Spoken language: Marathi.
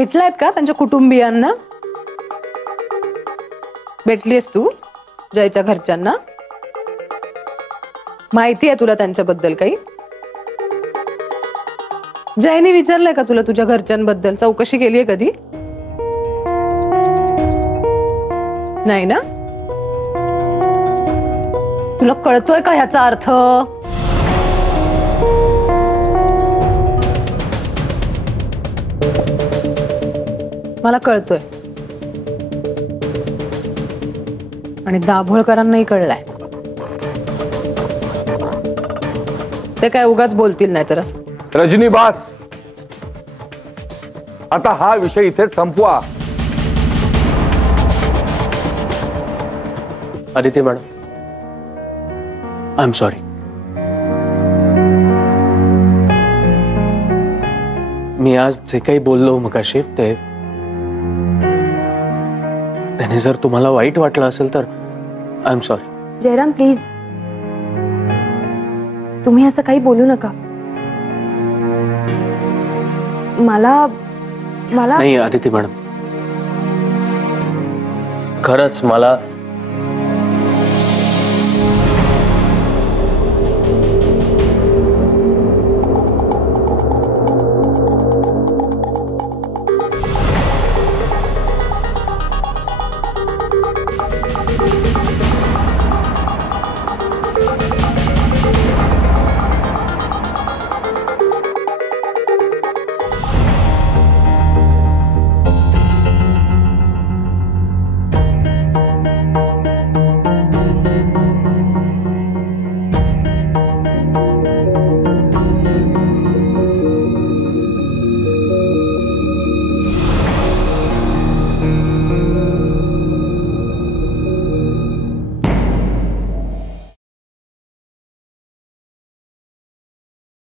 भेटलायत का त्यांच्या कुटुंबियांना? भेटलीस तू जयच्या घरच्यांना? माहिती आहे तुला त्यांच्याबद्दल काही? जयने विचारलंय का तुला तुझ्या घरच्यांबद्दल? चौकशी केली आहे कधी? नाही ना? तुला कळतोय का ह्याचा अर्थ? मला कळतोय आणि दाभोळकरांनाही कळलंय. ते काय उगाच बोलतील नाही तर असं. रजनी बास, आता हा विषय इथे संपवा. Aditi madam, I am sorry. मी आज जे काही बोललो मगाशी त्याने जर तुम्हाला वाईट वाटलं असेल तर I am sorry. Jairam please, तुम्ही असं काही बोलू नका. मला नाही आदिती मॅडम, खरंच मला